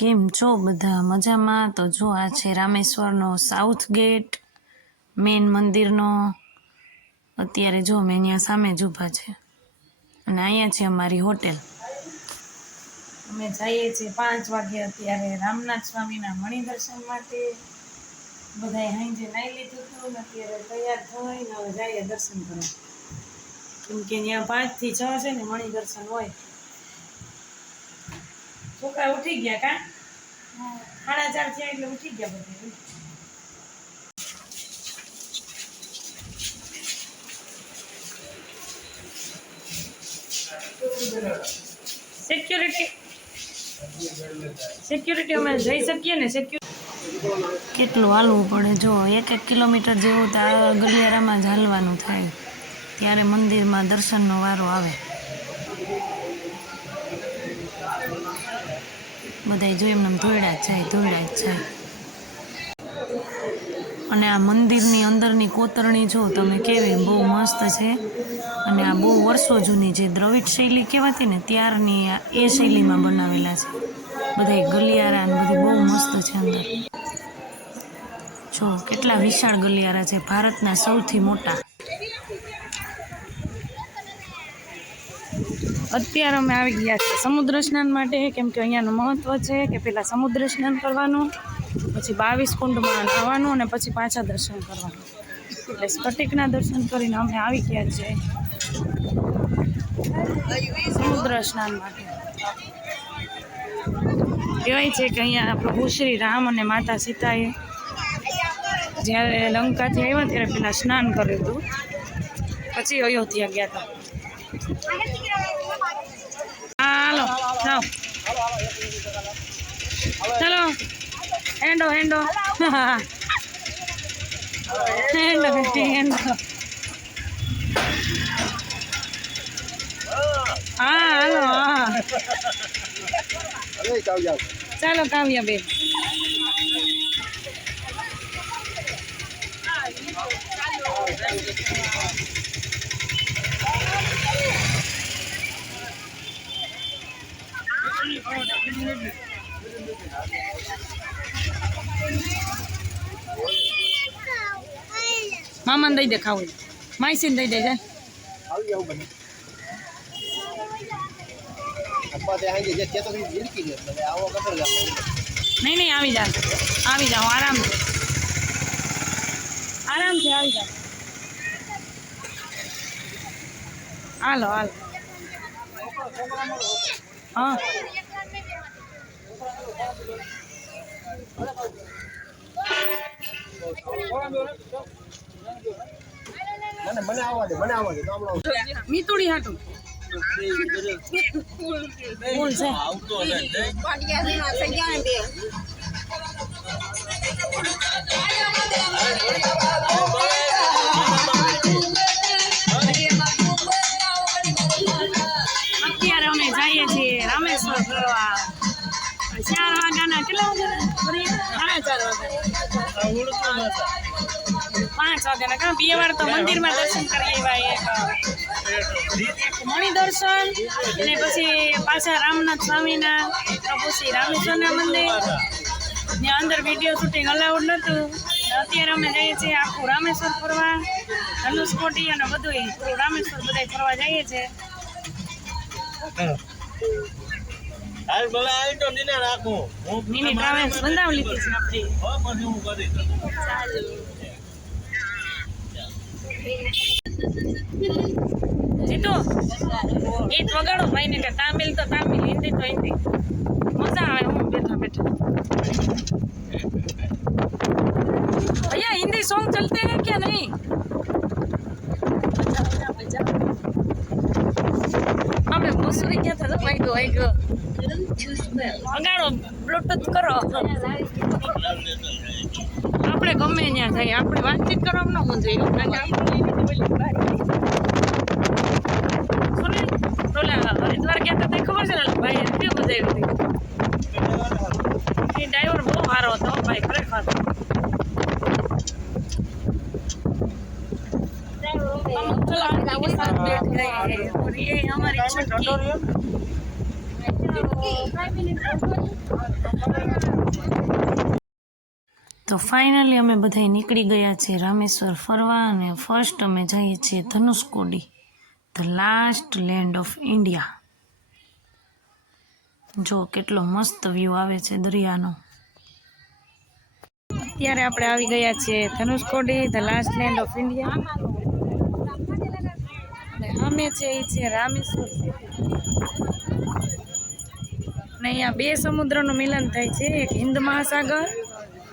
કેમ છો બધા મજામાં? તો જો આ છે રામેશ્વરનો સાઉથ ગેટ, મેન મંદિરનો. અત્યારે જો મેં અહીંયા સામે જ ઊભા છે અને અહીંયા છે અમારી હોટેલ. અમે જઈએ છીએ 5 વાગે અત્યારે રામનાથ સ્વામીના મણિ દર્શન માટે. બધાએ હાંજે નાઈ લીધું હતું ને અત્યારે તૈયાર થઈને હવે જઈએ દર્શન કરવા, કેમ કે ત્યાં 5 થી 6 છે ને મણિ દર્શન હોય. છોકરા ઉઠી ગયા કા? 4:30 થયા એટલે ઉઠી ગયા બધા. સિક્યુરિટી અમે જઈ શકીએ ને? કેટલું હાલવું પડે જો, 1 કિલોમીટર જેવું તો આ ગલિયારામાં જ હાલવાનું થાય, ત્યારે મંદિરમાં દર્શનનો વારો આવે. બધા જો એમને ધોળા જ જાય. અને આ મંદિરની અંદરની કોતરણી જો તમે કેવી બહુ મસ્ત છે. અને આ બહુ વર્ષો જૂની જે દ્રવિડ શૈલી કહેવાતી ને ત્યારની એ શૈલીમાં બનાવેલા છે. બધા ગલિયારા ને બધી બહુ મસ્ત છે અંદર. જો કેટલા વિશાળ ગલિયારા છે, ભારતના સૌથી મોટા. અત્યારે અમે આવી ગયા છીએ સમુદ્ર સ્નાન માટે, કેમ કે અહીંયાનું મહત્વ છે કે પહેલાં સમુદ્ર સ્નાન કરવાનું, પછી 22 કુંડમાં નહાવાનું અને પછી પાછા દર્શન કરવાનું. એટલે સ્ફટિકના દર્શન કરીને અમે આવી ગયા છીએ સમુદ્ર સ્નાન માટે. કહેવાય છે કે અહીંયા પ્રભુ શ્રી રામ અને માતા સીતાએ જ્યારે લંકાથી આવ્યા ત્યારે પહેલાં સ્નાન કર્યું હતું, પછી અયોધ્યા ગયા હતા. હાલો જાઓ, ચાલો હેન્ડો હેન્ડો હા હાલો હા ચાલો કાવ્યા બેન. મામાને દઈ દે ખાવું, માઈસીને દઈ દે જાય. નહીં આવી જાઓ આરામથી આવી જાઓ. હાલો હા મીતુડી હાટું ફૂલ છે. અત્યારે અમે જઈએ છીએ રામેશ્વર ફરવા. 4 વાગ્યાના કેટલા વાગ્યા? 5 વાગ્યાના કા 2 વાર તો મંદિરમાં દર્શન કરી આવ્યા. એક મણિ દર્શન અને પછી પાછા રામનાથ સ્વામીના પ્રભુ શ્રી રામેશ્વરના મંદિર. ત્યાં અંદર વિડીયો શૂટિંગ અલાઉડ નહોતું. અત્યારે અમે જઈએ છીએ આખું રામેશ્વર ફરવા, ધનુષકોટી અને બધું રામેશ્વર બધા ફરવા જઈએ છીએ. મિની ટ્રાવેલ્સ બંધાવી લીધી છે આપણી. જીતુ ગીત વગાડો ભાઈને, કે તામિલ તો તામિલ, હિન્દી તો હિન્દી. મજા આવે હું બેઠા भैया हिंदी सॉन्ग चलते हैं क्या? नहीं हमें मसूरी क्या था भाई तो एक વગાડો, બ્લૂટૂથ કરો. આપણે ગમે ત્યાં થાય, આપણે વાતચીત કરવામાં ન મજા આવે. હરિદ્વાર ગયા હતા ખબર છે ને ભાઈ, એટલી મજા આવી હતી. ડ્રાઈવર બહુ સારો હતો ભાઈ, ખરેખર. हम साथ बैठ गए और ये हमारी छुट्टी તો ફાઇનલી અમે બધા નીકળી ગયા છીએ રામેશ્વર ફરવા, અને ફર્સ્ટ અમે જઈએ છીએ Dhanushkodi, the last land of India. જો કેટલો મસ્ત વ્યૂ આવે છે દરિયાનો. અત્યારે આપણે આવી ગયા છીએ Dhanushkodi, the last land of India. અને અમે છે એ છે રામેશ્વર. અને અહીંયા બે સમુદ્રનું મિલન થાય છે, એક હિન્દ મહાસાગર,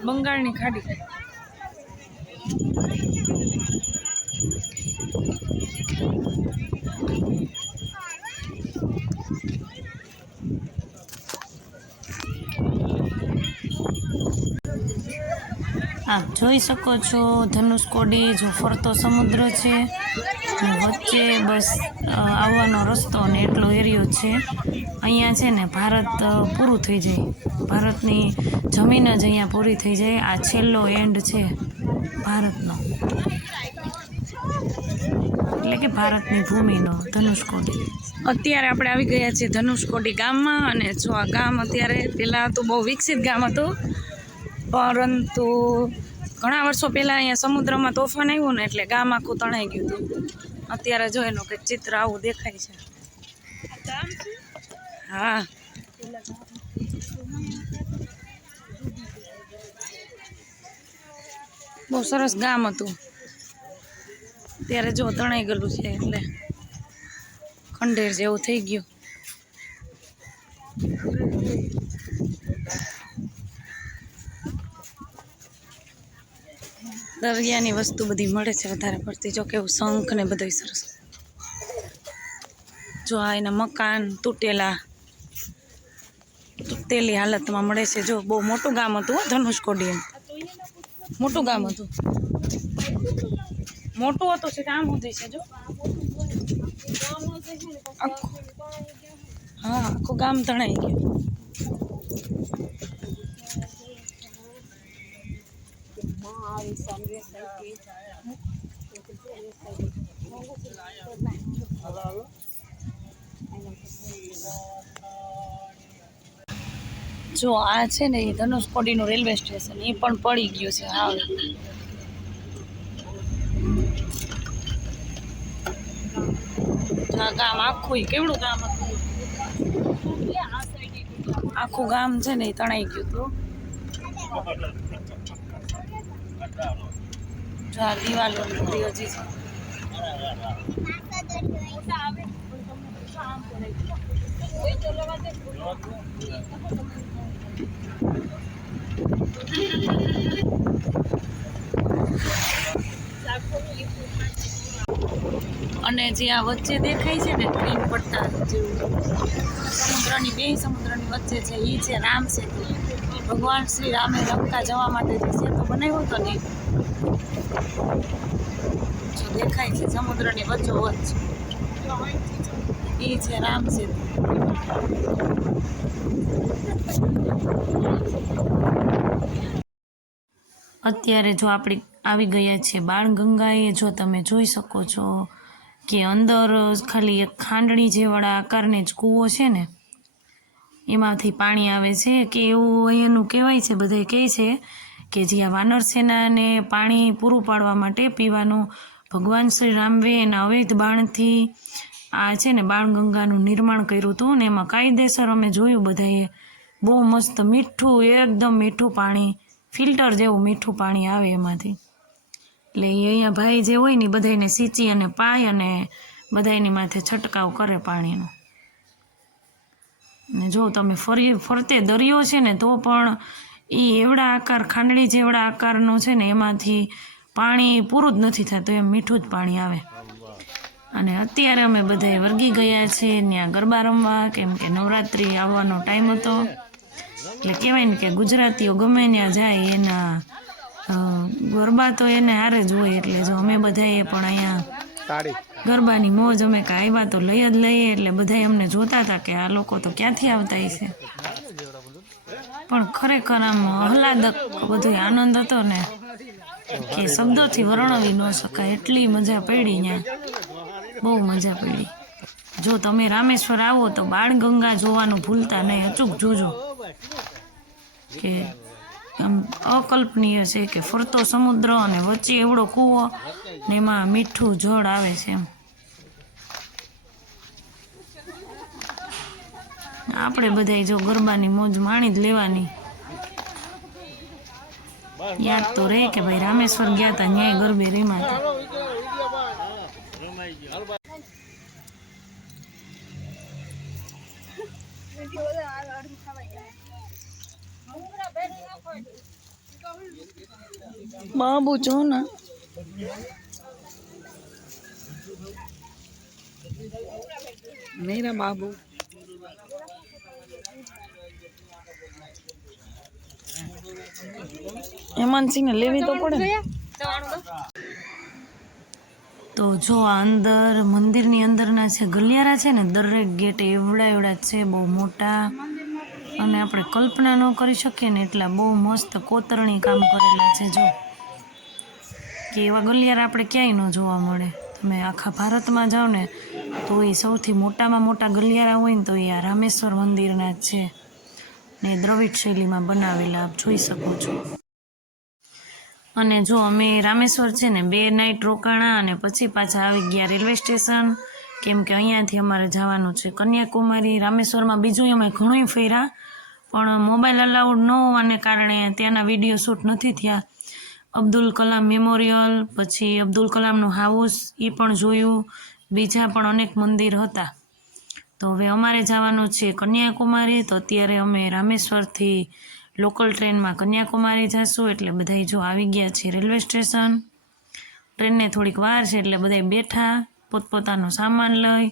બંગાળની ખાડી. આપ જોઈ શકો છો ધનુષકોડી જો ફરતો સમુદ્ર છે, અને વચ્ચે બસ આવવાનો રસ્તો ને એટલો એરિયો છે. અહીંયા છે ને ભારત પૂરું થઈ જાય, ભારતની જમીન જ અહીંયા પૂરી થઈ જાય. આ છેલ્લો એન્ડ છે ભારતનો, એટલે કે ભારતની ભૂમિનો ધનુષકોડી. અત્યારે આપણે આવી ગયા છીએ ધનુષકોડી ગામમાં. અને જો આ ગામ અત્યારે પહેલાં તો બહુ વિકસિત ગામ હતું, પરંતુ ઘણા વર્ષો પહેલાં અહીંયા સમુદ્રમાં તોફાન આવ્યું ને એટલે ગામ આખું તણાઈ ગયું હતું. અત્યારે જો એનું કંઈક ચિત્ર આવું દેખાય છે. હા, બહુ સરસ ગામ હતું. અત્યારે જો તણાઈ ગયેલું છે એટલે ખંડેર જેવું થઈ ગયું. દરિયાની વસ્તુ બધી મળે છે વધારે પડતી. જો કેવું શંખ ને બધું સરસ. જો આ એના મકાન તૂટેલી હાલતમાં મળે છે. જો બહુ મોટું ગામ હતું ધનુષકોડી, એમ મોટું ગામ હતું, મોટું હતું છે. આમ સુધી છે જો આખું, હા આખું ગામ તણાઈ ગયું. જો આ છે ને એ ધનુષકોડીનું રેલવે સ્ટેશન, એ પણ પડી ગયું છે. હા, આ ગામ આખું કેવડું ગામ હતું, આખું ગામ છે ને એ તણાઈ ગયું હતું. જો આ દિવાલો હજી છે. અને જે આ વચ્ચે દેખાય છે ને ગ્રીન પટ્ટા જેવું, સમુદ્રની વચ્ચે છે, એ છે રામ સેતુ. ભગવાન શ્રી રામે લંકા જવા માટે જે સેતુ બનાવ્યો હતો ને, જો દેખાય છે સમુદ્રની વચ્ચોવચ્ચ, એ છે રામ સેતુ. અત્યારે જો આપણે આવી ગયા છીએ બાણગંગાએ. જો તમે જોઈ શકો છો કે અંદર ખાલી એક ખાંડણી જેવાળા આકારને જ કૂવો છે ને, એમાંથી પાણી આવે છે. કે એવું અહીંયાનું કહેવાય છે, બધા કહે છે કે જ્યાં વાનર સેનાને પાણી પૂરું પાડવા માટે પીવાનું ભગવાન શ્રી રામે એના અવૈધ બાણથી આ છે ને બાણગંગાનું નિર્માણ કર્યું હતું. ને એમાં કાયદેસર અમે જોયું બધાએ, બહુ મસ્ત મીઠું, એકદમ મીઠું પાણી, ફિલ્ટર જેવું મીઠું પાણી આવે એમાંથી. એટલે અહીંયા ભાઈ જે હોય ને બધાને સીંચી અને પાય અને બધા એની માથે છંટકાવ કરે પાણીનો. ને જો તમે ફરતે દરિયો છે ને તો પણ એ એવડા આકાર, ખાંડણી જેવડા આકારનો છે ને, એમાંથી પાણી પૂરું જ નથી થતું, એમ મીઠું જ પાણી આવે. અને અત્યારે અમે બધા વર્ગી ગયા છે ત્યાં ગરબા રમવા, કેમ કે નવરાત્રિ આવવાનો ટાઈમ હતો. એટલે કહેવાય ને કે ગુજરાતીઓ ગમે ત્યાં જાય એના ગરબા તો એને હારે જ હોય. એટલે જો અમે બધાએ પણ અહીંયા ગરબાની મોજ, અમે કાંઈ આવ્યા તો લઈ જ લઈએ. એટલે બધા અમને જોતા હતા કે આ લોકો તો ક્યાંથી આવતા હશે, પણ ખરેખર આમ આહલાદક બધો આનંદ હતો ને કે શબ્દોથી વર્ણવી ન શકાય. એટલી મજા પડી ત્યાં, બહુ મજા પડી. જો તમે રામેશ્વર આવો તો બાળગંગા જોવાનું ભૂલતા નહીં, અચૂક જોજો કે આમ અકલ્પનીય છે કે ફરતો સમુદ્ર અને વચ્ચે એવડો કૂવો ને એમાં મીઠું જળ આવે છે એમ. આપણે બધાય જો ગરબાની મોજ માણી જ લેવાની. યાદ તો રહે કે ભાઈ રામેશ્વર ગયા હતા, ન્યાય ગરબે રેમાં હતા. બાબુ જો ના मेरा बाबू હેમાંતસિંહને લેવી તો પડે. તો જો આ અંદર મંદિરની અંદરના છે ગલિયારા છે ને, દરેક ગેટ એવડા એવડા જ છે, બહુ મોટા, અને આપણે કલ્પના ન કરી શકીએ ને એટલા બહુ મસ્ત કોતરણી કામ કરેલા છે. જો કે એવા ગલિયારા આપણે ક્યાંય ન જોવા મળે. તમે આખા ભારતમાં જાઓ ને તો એ સૌથી મોટામાં મોટા ગલિયારા હોય ને તો એ આ રામેશ્વર મંદિરના જ છે ને દ્રવિડ શૈલીમાં બનાવેલા આપ જોઈ શકો છો. અને જો અમે રામેશ્વર છે ને 2 નાઇટ રોકાણા અને પછી પાછા આવી ગયા રેલવે સ્ટેશન, કેમ કે અહીંયાથી અમારે જવાનું છે કન્યાકુમારી. રામેશ્વરમાં બીજું અમે ઘણું ફર્યા પણ મોબાઈલ અલાઉડ ન હોવાને કારણે ત્યાંના વિડીયો શૂટ નથી થયા. અબ્દુલ કલામ મેમોરિયલ, પછી અબ્દુલ કલામનું હાઉસ એ પણ જોયું, બીજા પણ અનેક મંદિર હતા. તો હવે અમારે જવાનું છે કન્યાકુમારી. તો અત્યારે અમે રામેશ્વરથી લોકલ ટ્રેનમાં કન્યાકુમારી જઈશું. એટલે બધાય જો આવી ગયા છે રેલવે સ્ટેશન. ટ્રેનને થોડીક વાર છે એટલે બધાય બેઠા પોતપોતાનો સામાન લઈ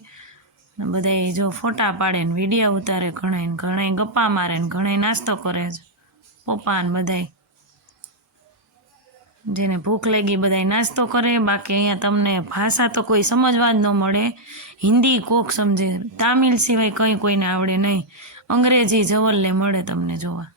બધાય જો ફોટા પાડે ને વિડીયો ઉતારે, ઘણાય ગપ્પા મારે ને ઘણાય નાસ્તો કરે છે. પપ્પા ને બધાય જેને ભૂખ લાગી બધાય નાસ્તો કરે. બાકી અહીંયા તમને ભાષા તો કોઈ સમજવા જ ન મળે. હિન્દી કોક સમજે, તામિલ સિવાય કંઈ કોઈને આવડે નહીં. અંગ્રેજી જવલ્લે મળે તમને જોવા.